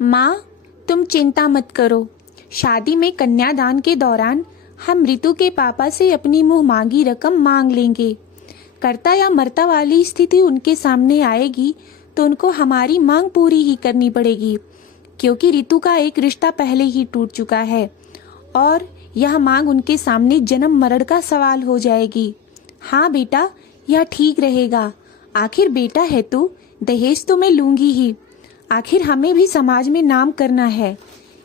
माँ, तुम चिंता मत करो। शादी में कन्यादान के दौरान हम रितु के पापा से अपनी मुंह मांगी रकम मांग लेंगे। करता या मरता वाली स्थिति उनके सामने आएगी तो उनको हमारी मांग पूरी ही करनी पड़ेगी, क्योंकि रितु का एक रिश्ता पहले ही टूट चुका है और यह मांग उनके सामने जन्म मरण का सवाल हो जाएगी। हाँ बेटा, यह ठीक रहेगा। आखिर बेटा है तू, दहेज तो मैं लूंगी ही। आखिर हमें भी समाज में नाम करना है।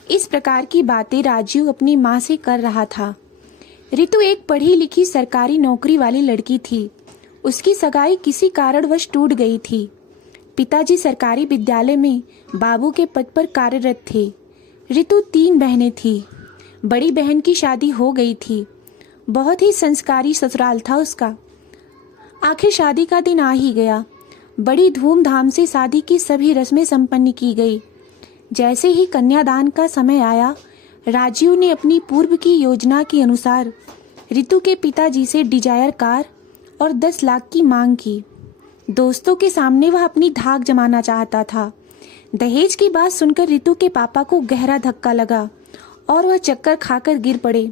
इस प्रकार की बातें राजीव अपनी माँ से कर रहा था। रितु एक पढ़ी लिखी सरकारी नौकरी वाली लड़की थी। उसकी सगाई किसी कारणवश टूट गई थी। पिताजी सरकारी विद्यालय में बाबू के पद पर कार्यरत थे। रितु 3 बहनें थी। बड़ी बहन की शादी हो गई थी। बहुत ही संस्कारी ससुराल था उसका। आखिर शादी का दिन आ ही गया। बड़ी धूमधाम से शादी की सभी रस्में संपन्न की गई। जैसे ही कन्यादान का समय आया, राजीव ने अपनी पूर्व की योजना के अनुसार रितु के पिताजी से डिजायर कार और 10 लाख की मांग की। दोस्तों के सामने वह अपनी धाक जमाना चाहता था। दहेज की बात सुनकर रितु के पापा को गहरा धक्का लगा और वह चक्कर खाकर गिर पड़े।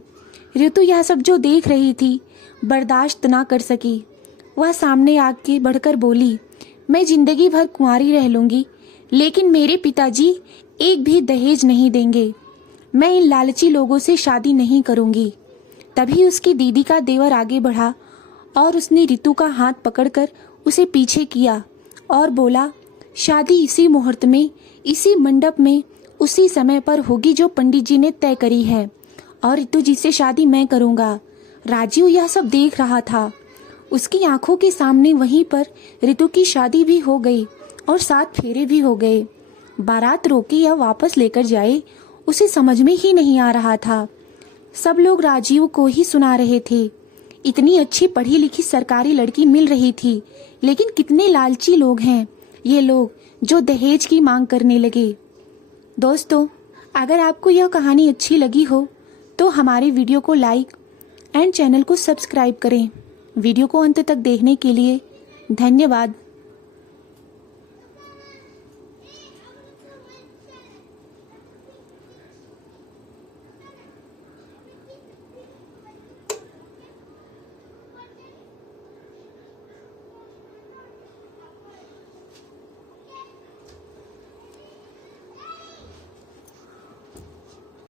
रितु यह सब जो देख रही थी, बर्दाश्त ना कर सकी। वह सामने आके बढ़कर बोली, मैं जिंदगी भर कुंवारी रह लूंगी, लेकिन मेरे पिताजी एक भी दहेज नहीं देंगे। मैं इन लालची लोगों से शादी नहीं करूंगी। तभी उसकी दीदी का देवर आगे बढ़ा और उसने रितु का हाथ पकड़कर उसे पीछे किया और बोला, शादी इसी मुहूर्त में, इसी मंडप में, उसी समय पर होगी जो पंडित जी ने तय करी है, और रितु जी से शादी मैं करूंगा। राजीव यह सब देख रहा था। उसकी आंखों के सामने वहीं पर रितु की शादी भी हो गई और 7 फेरे भी हो गए। बारात रोके या वापस लेकर जाए, उसे समझ में ही नहीं आ रहा था। सब लोग राजीव को ही सुना रहे थे। इतनी अच्छी पढ़ी लिखी सरकारी लड़की मिल रही थी, लेकिन कितने लालची लोग हैं ये लोग जो दहेज की मांग करने लगे। दोस्तों, अगर आपको यह कहानी अच्छी लगी हो तो हमारे वीडियो को लाइक एंड चैनल को सब्सक्राइब करें। वीडियो को अंत तक देखने के लिए धन्यवाद।